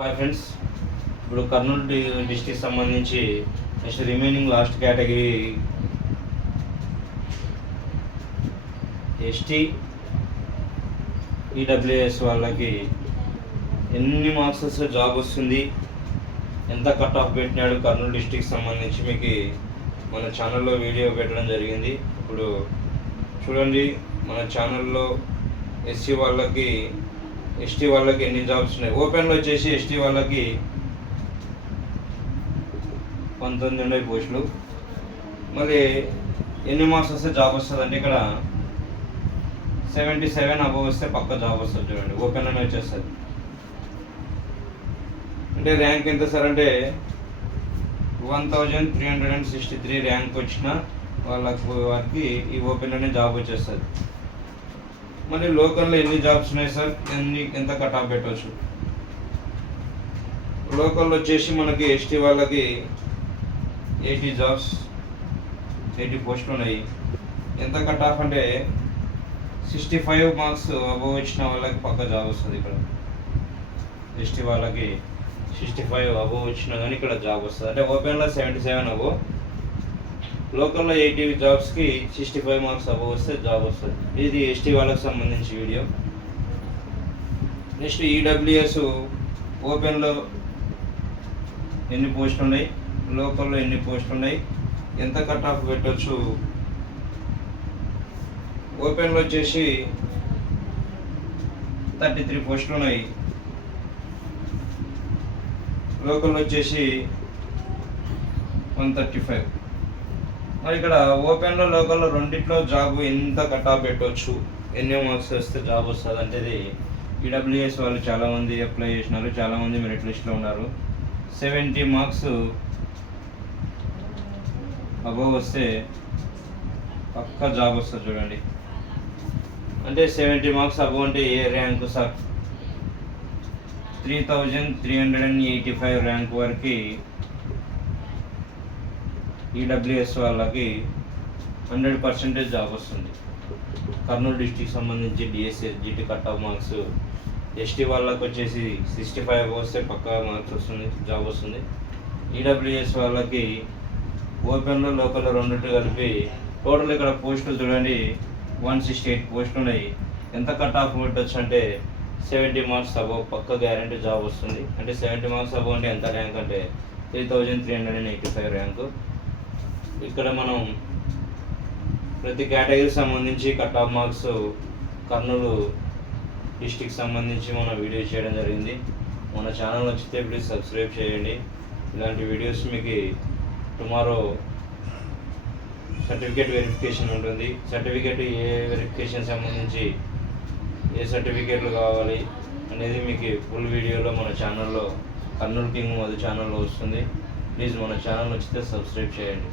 Hi friends, ఇప్పుడు Kurnool district సంబంధించి next remaining last category ST EWS వాళ్ళకి ఎన్ని మార్క్స్ వస్తే జాబ్ వస్తుంది, ఎంత కట్ ఆఫ్ పెట్టినాడు కర్నూలు డిస్టిక్ సంబంధించి మీకు మన ఛానల్లో వీడియో పెట్టడం జరిగింది. ఇప్పుడు చూడండి, మన ఛానల్లో ఎస్టీ వాళ్ళకి ఎన్ని జాబ్స్ ఉన్నాయి. ఓపెన్లో వచ్చేసి ఎస్టీ వాళ్ళకి 19 ఉన్నాయి పోస్టులు. మళ్ళీ ఎన్ని మార్క్స్ వస్తే జాబ్ వస్తుంది అంటే ఇక్కడ 77 అబవ్ వస్తే పక్క జాబ్ వస్తుంది. చూడండి, ఓపెన్లోనే వచ్చేస్తుంది. అంటే ర్యాంక్ ఎంత సార్ అంటే 1363 ర్యాంక్ వచ్చిన వారికి ఈ ఓపెన్లోనే జాబ్ వచ్చేస్తుంది. మళ్ళీ లోకల్లో ఎన్ని జాబ్స్ ఉన్నాయి సార్, ఎంత కట్ ఆఫ్ పెట్టవచ్చు. లోకల్లో వచ్చేసి మనకి ఎస్టీ వాళ్ళకి 80 జాబ్స్, 80 పోస్టులు ఉన్నాయి. ఎంత కట్ ఆఫ్ అంటే 65 మార్క్స్ అబవ్ వచ్చిన వాళ్ళకి పక్క జాబ్ వస్తుంది. ఇక్కడ ఎస్టీ వాళ్ళకి 65 అబవ్ వచ్చినా కానీ ఇక్కడ జాబ్ వస్తుంది. అంటే ఓపెన్లో 77 అబవ్, లోకల్లో 80 జాబ్స్కి 65 మార్క్స్ అబవ్ వస్తే జాబ్ వస్తుంది. ఇది ఎస్టీ వాళ్ళకి సంబంధించి వీడియో. నెక్స్ట్ ఈడబ్ల్యూఎస్ ఓపెన్లో ఎన్ని పోస్టులు ఉన్నాయి, లోకల్లో ఎన్ని పోస్టులు ఉన్నాయి, ఎంత కట్ ఆఫ్ పెట్టవచ్చు. ఓపెన్లో వచ్చేసి 33 పోస్టులు ఉన్నాయి, లోకల్లో వచ్చేసి 135. మరి ఇక్కడ ఓపెన్లో లోకల్లో రెండిట్లో జాబ్ ఎంత కట్ ఆఫ్ పెట్టవచ్చు, ఎన్నో మార్క్స్ వస్తే జాబ్ వస్తుంది అంటే ఈడబ్ల్యూఎస్ వాళ్ళు చాలామంది అప్లై చేసినారు, చాలామంది మెరిట్ లిస్ట్లో ఉన్నారు. 70 మార్క్స్ అబవ్ వస్తే పక్క జాబ్ వస్తుంది. చూడండి, అంటే 70 మార్క్స్ అబవ్ అంటే ఏ ర్యాంకు సార్, 3385 ర్యాంక్ వరకు ఈడబ్ల్యూఎస్ వాళ్ళకి 100% జాబ్ వస్తుంది. కర్నూలు డిస్టిక్ సంబంధించి DSS GT cut off marks. ST వాళ్ళకి వచ్చేసి 65 వస్తే పక్కా మార్క్స్ వస్తుంది, జాబ్ వస్తుంది. ఈడబ్ల్యూఎస్ వాళ్ళకి ఓపెన్లో లోకల్లో రెండింటి కలిపి టోటల్ ఇక్కడ పోస్టులు చూడండి 168 పోస్టులు ఉన్నాయి. ఎంత కట్ ఆఫ్ పెట్టచ్చు అంటే 70 మార్క్స్ అబవ్ పక్క గ్యారంటీ జాబ్ వస్తుంది. అంటే 70 మార్క్స్ అబవ్ అంటే ఎంత ర్యాంక్ అంటే 3385 ర్యాంకు. ఇక్కడ మనం ప్రతి కేటగిరీ సంబంధించి cut off marks Kurnool district సంబంధించి మనం వీడియో చేయడం జరిగింది. మన ఛానల్ నచ్చితే ప్లీజ్ సబ్స్క్రైబ్ చేయండి. ఇలాంటి వీడియోస్ మీకు టుమారో సర్టిఫికేట్ వెరిఫికేషన్ ఉంటుంది. సర్టిఫికేట్ ఏ వెరిఫికేషన్ సంబంధించి ఏ సర్టిఫికేట్లు కావాలి అనేది మీకు ఫుల్ వీడియోలో మన ఛానల్లో కర్నూలు కింగ్ మధు ఛానల్లో వస్తుంది. ప్లీజ్ మన ఛానల్ నచ్చితే సబ్స్క్రైబ్ చేయండి.